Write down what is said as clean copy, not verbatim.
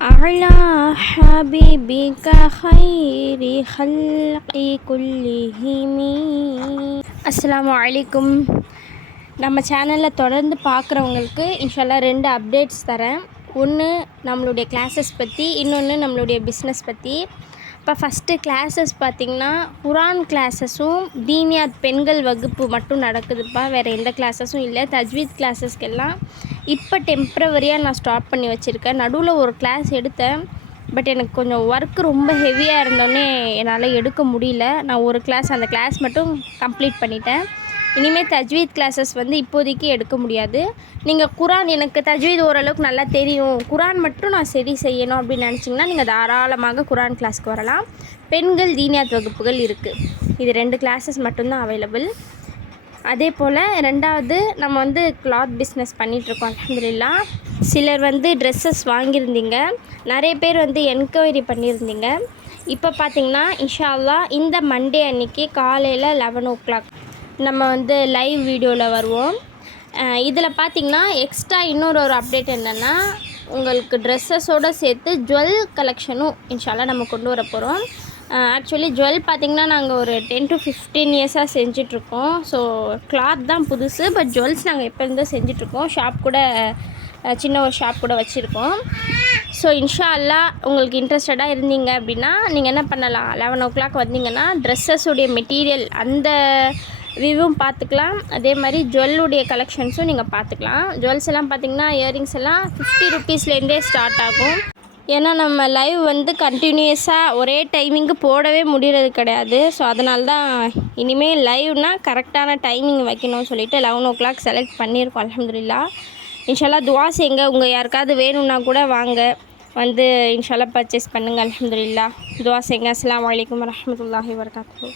على حبيبك خير خلق كلهم. அஸ்ஸலாமு அலைக்கும். நம்ம சேனலில் தொடர்ந்து பார்க்குறவங்களுக்கு இன்ஷால்லா 2 அப்டேட்ஸ் தரேன். ஒன்று நம்மளுடைய கிளாஸஸ் பற்றி, இன்னொன்று நம்மளுடைய பிஸ்னஸ் பற்றி. இப்போ ஃபஸ்ட்டு கிளாஸஸ் பார்த்திங்கன்னா குரான் கிளாஸஸும் தீனியாத் பெண்கள் வகுப்பு மட்டும் நடக்குதுப்பா. வேறு எந்த கிளாஸஸும் இல்லை. தஜ்வீத் கிளாஸஸ்க்கெல்லாம் இப்போ டெம்ப்ரவரியாக நான் ஸ்டாப் பண்ணி வச்சுருக்கேன். நடுவில் ஒரு கிளாஸ் எடுத்தேன். பட் எனக்கு கொஞ்சம் ஒர்க் ரொம்ப ஹெவியாக இருந்தோடனே என்னால் எடுக்க முடியல. நான் ஒரு கிளாஸ், அந்த கிளாஸ் மட்டும் கம்ப்ளீட் பண்ணிட்டேன். இனிமேல் தஜ்வீத் கிளாஸஸ் இப்போதைக்கு எடுக்க முடியாது. நீங்கள் குரான், எனக்கு தஜ்வீத் ஓரளவுக்கு நல்லா தெரியும், குரான் மட்டும் நான் சரி செய்யணும் அப்படின்னு நினச்சிங்கன்னா நீங்கள் தாராளமாக குரான் கிளாஸ்க்கு வரலாம். பெண்கள் தீனியாத் வகுப்புகள் இருக்குது. இது 2 கிளாஸஸ் மட்டும்தான் அவைலபிள். அதே போல் ரெண்டாவது, நம்ம கிளாத் பிஸ்னஸ் பண்ணிகிட்ருக்கோம் அல்ஹம்துலில்லாஹ். சிலர் ட்ரெஸ்ஸஸ் வாங்கியிருந்தீங்க, நிறைய பேர் என்கொயரி பண்ணியிருந்தீங்க. இப்போ பார்த்திங்கன்னா இன்ஷா அல்லாஹ் இந்த மண்டே அன்றைக்கி காலையில் 11 o'clock நம்ம லைவ் வீடியோவில் வருவோம். இதில் பார்த்திங்கன்னா எக்ஸ்ட்ரா இன்னொரு அப்டேட் என்னென்னா, உங்களுக்கு ட்ரெஸ்ஸஸோடு சேர்த்து ஜுவல் கலெக்ஷனும் இன்ஷா அல்லாஹ் நம்ம கொண்டு வர போகிறோம். ஆக்சுவலி ஜுவல் பார்த்திங்கன்னா நாங்கள் ஒரு 10 to 15 இயர்ஸாக செஞ்சிட்ருக்கோம். ஸோ கிளாத் தான் புதுசு, பட் ஜுவல்ஸ் நாங்கள் எப்போ இருந்தோ செஞ்சிட்ருக்கோம். ஷாப் கூட சின்ன ஒரு ஷாப் கூட வச்சுருக்கோம். ஸோ இன்ஷா அல்லாஹ் உங்களுக்கு இன்ட்ரெஸ்டடாக இருந்தீங்க அப்படின்னா நீங்கள் என்ன பண்ணலாம், 11 o'clock வந்தீங்கன்னா ட்ரெஸ்ஸஸுடைய மெட்டீரியல் அந்த வியூவும் பார்த்துக்கலாம். அதே மாதிரி ஜுவல்லுடைய கலெக்ஷன்ஸும் நீங்கள் பார்த்துக்கலாம். ஜுவல்ஸ் எல்லாம் பார்த்திங்கன்னா இயரிங்ஸ் எல்லாம் 50 rupeesலேருந்தே ஸ்டார்ட் ஆகும். ஏன்னா நம்ம லைவ் கண்டினியூஸாக ஒரே டைமிங்கு போடவே முடிகிறது கிடையாது. ஸோ அதனால தான் இனிமேல் லைவ்னால் கரெக்டான டைமிங் வைக்கணும்னு சொல்லிவிட்டு 11 o'clock செலக்ட் பண்ணியிருக்கோம் அல்ஹம்துலில்லாஹ். இன்ஷால்லா துவா செய்யுங்க. உங்கள் யாருக்காவது வேணும்னா கூட வாங்க, இன்ஷால்லா பர்ச்சேஸ் பண்ணுங்கள். அல்ஹம்துலில்லாஹ் துவா செய்யுங்க. அஸ்ஸலாமு அலைக்கும் வரஹ்மத்துல்லாஹி வபரகாத்துஹு.